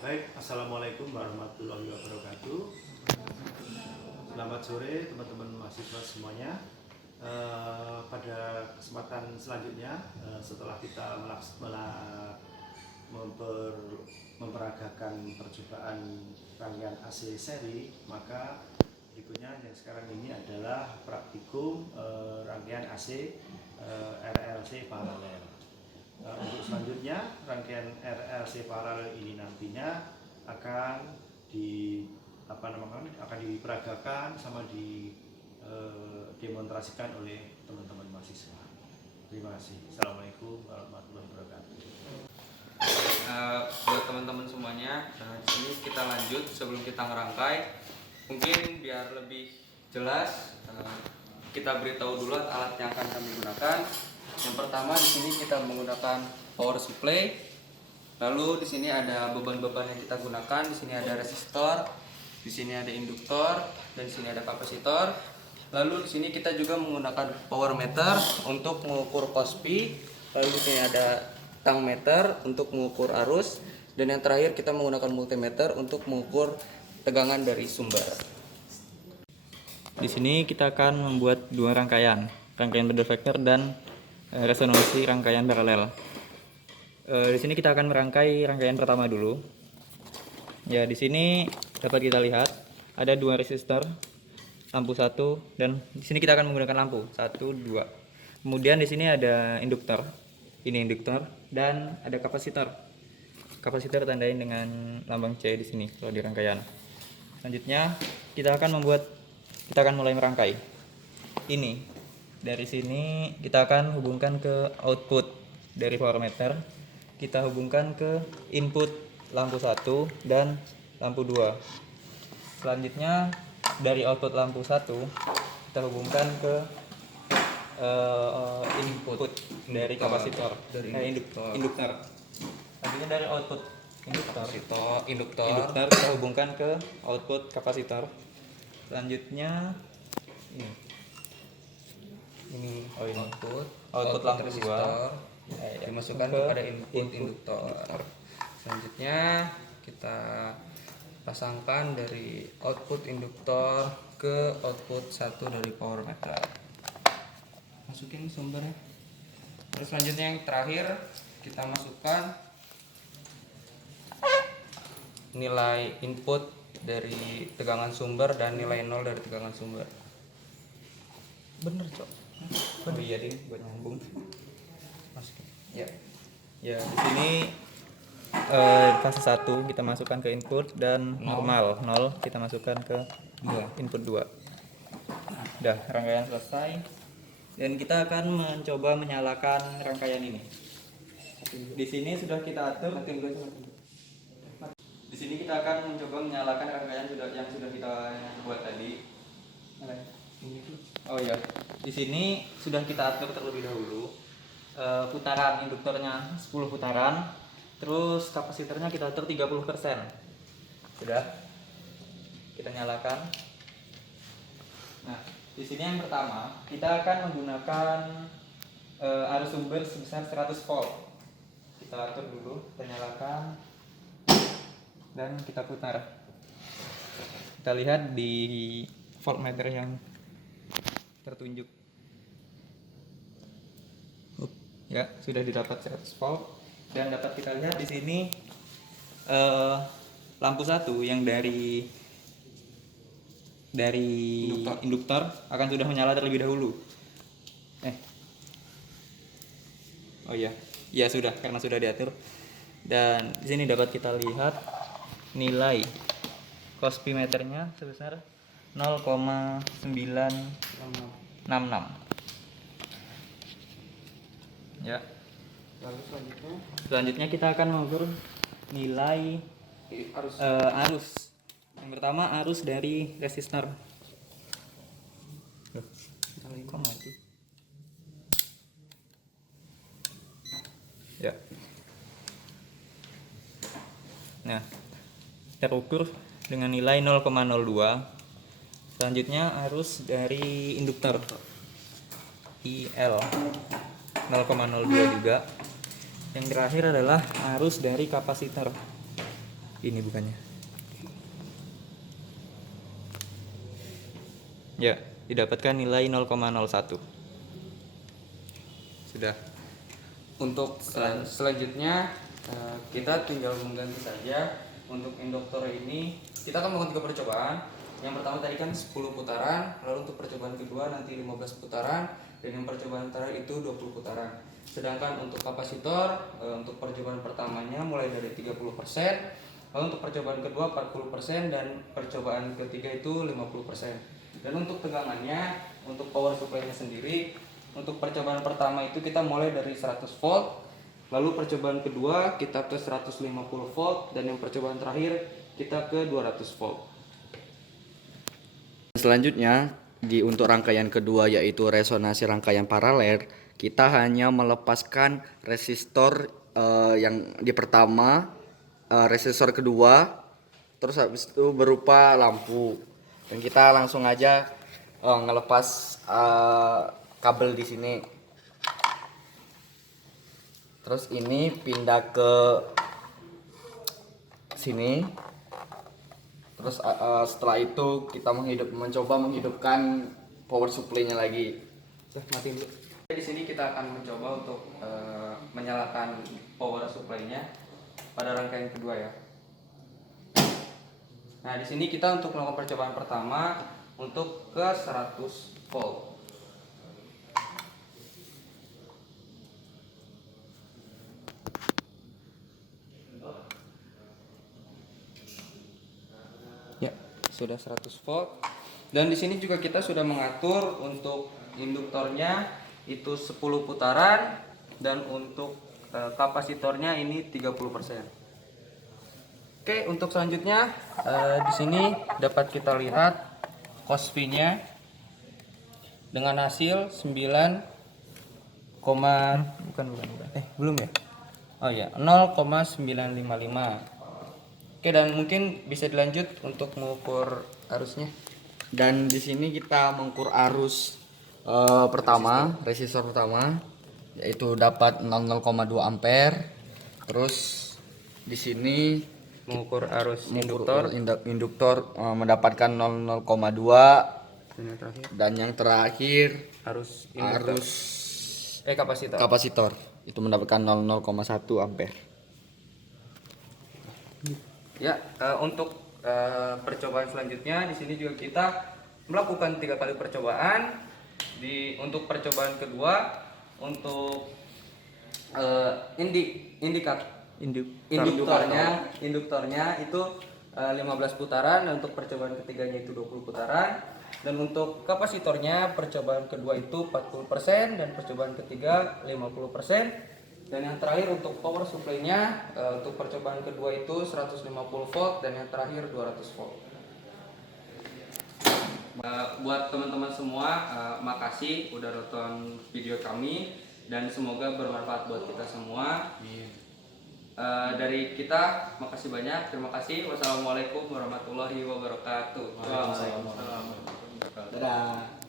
Baik, Assalamualaikum warahmatullahi wabarakatuh. Selamat sore teman-teman mahasiswa semuanya. Pada kesempatan selanjutnya, setelah kita memperagakan percobaan rangkaian AC seri, maka berikutnya yang sekarang ini adalah praktikum rangkaian AC RLC paralel. Untuk selanjutnya rangkaian RLC paralel ini nantinya akan diperagakan sama demonstrasikan oleh teman-teman mahasiswa. Terima kasih. Assalamualaikum warahmatullahi wabarakatuh. Buat teman-teman semuanya, di sini kita lanjut sebelum kita ngerangkai. Mungkin biar lebih jelas, kita beritahu dulu alat yang akan kami gunakan. Yang pertama di sini kita menggunakan power supply. Lalu di sini ada beban-beban yang kita gunakan. Di sini ada resistor, di sini ada induktor, dan di sini ada kapasitor. Lalu di sini kita juga menggunakan power meter untuk mengukur kospi. Lalu di sini ada tang meter untuk mengukur arus, dan yang terakhir kita menggunakan multimeter untuk mengukur tegangan dari sumber. Di sini kita akan membuat dua rangkaian beda vektor dan resonansi rangkaian paralel. Di sini kita akan merangkai rangkaian pertama dulu. Ya, di sini dapat kita lihat ada dua resistor, lampu satu, dan di sini kita akan menggunakan lampu 1, 2. Kemudian di sini ada induktor. Ini induktor dan ada kapasitor. Kapasitor tandain dengan lambang C di sini kalau di rangkaian. Selanjutnya kita akan mulai merangkai. Ini dari sini kita akan hubungkan ke output dari power meter. Kita hubungkan ke input lampu 1 dan lampu 2. Selanjutnya dari output lampu 1 kita hubungkan ke input dari kapasitor, dari induktor. Selanjutnya dari output induktor kita hubungkan ke output kapasitor. Selanjutnya ini output lampu resistor dimasukkan kepada input induktor. Selanjutnya kita pasangkan dari output induktor ke output 1 dari power meter. Masukin sumbernya. Terus selanjutnya yang terakhir kita masukkan nilai input dari tegangan sumber dan nilai 0 dari tegangan sumber. Bener, Cok. Oh iya deh, buat nyambung. Masukin. Ya, di sini fase 1 kita masukkan ke input dan normal 0 kita masukkan ke input 2. Udah, rangkaian selesai. Dan kita akan mencoba menyalakan rangkaian ini. Di sini sudah kita atur. Di sini kita akan mencoba menyalakan rangkaian yang sudah kita buat tadi. Oh iya, di sini sudah kita atur terlebih dahulu. Putaran induktornya 10 putaran, terus kapasitornya kita atur 30%. Sudah, kita nyalakan. Nah, di sini yang pertama kita akan menggunakan arus sumber sebesar 100 volt. Kita atur dulu, kita nyalakan dan kita putar. Kita lihat di voltmeter yang tertunjuk. Ya, sudah didapat 100 volt, dan dapat kita lihat di sini lampu 1 yang dari induktor akan sudah menyala terlebih dahulu. Oh iya. Ya sudah, karena sudah diatur. Dan di sini dapat kita lihat nilai kospimeternya sebesar 0,966. Ya. Lalu selanjutnya kita akan mengukur nilai arus. Yang pertama arus dari resistor. Kok mati? Ya. Nah, terukur dengan nilai 0,02. Selanjutnya arus dari induktor IL 0,02 juga. Yang terakhir adalah arus dari kapasitor Ini bukannya. Ya, didapatkan nilai 0,01. Sudah. Untuk selanjutnya kita tinggal mengganti saja. Untuk induktor ini kita akan melakukan 3 percobaan. Yang pertama tadi kan 10 putaran, lalu untuk percobaan kedua nanti 15 putaran, dan yang percobaan terakhir itu 20 putaran. Sedangkan untuk kapasitor untuk percobaan pertamanya mulai dari 30%, lalu untuk percobaan kedua 40%, dan percobaan ketiga itu 50%. Dan untuk tegangannya, untuk power supply-nya sendiri, untuk percobaan pertama itu kita mulai dari 100 volt, lalu percobaan kedua kita ke 150 volt, dan yang percobaan terakhir kita ke 200 volt. Selanjutnya untuk rangkaian kedua yaitu resonansi rangkaian paralel, kita hanya melepaskan resistor yang di pertama, resistor kedua, terus habis itu berupa lampu, dan kita langsung aja ngelepas kabel di sini. Terus ini pindah ke sini. Terus setelah itu kita mencoba menghidupkan power supply-nya lagi. Matiin dulu. Di sini kita akan mencoba untuk menyalakan power supply-nya pada rangkaian kedua ya. Nah, di sini kita untuk melakukan percobaan pertama untuk ke 100 volt. Ya, sudah 100 volt. Dan di sini juga kita sudah mengatur untuk induktornya itu 10 putaran, dan untuk kapasitornya ini 30%. Oke, untuk selanjutnya di sini dapat kita lihat COSFI-nya dengan hasil 9, belum ya? Oh ya, 0,955. Oke, dan mungkin bisa dilanjut untuk mengukur arusnya. Dan di sini kita mengukur arus resistor pertama yaitu dapat 0,2 ampere. Terus di sini mengukur arus induktor mendapatkan 0,2, dan yang terakhir kapasitor itu mendapatkan 0,1 ampere. Ya, untuk percobaan selanjutnya di sini juga kita melakukan 3 kali percobaan. Untuk percobaan kedua untuk induktornya itu 15 putaran, dan untuk percobaan ketiganya itu 20 putaran, dan untuk kapasitornya percobaan kedua itu 40%, dan percobaan ketiga 50%, dan yang terakhir untuk power supply-nya untuk percobaan kedua itu 150 volt, dan yang terakhir 200 volt. Buat teman-teman semua, makasih udah nonton video kami, dan semoga bermanfaat buat kita semua. Dari kita, makasih banyak. Terima kasih. Wassalamualaikum warahmatullahi wabarakatuh. Waalaikumsalam warahmatullahi wabarakatuh. Dadah.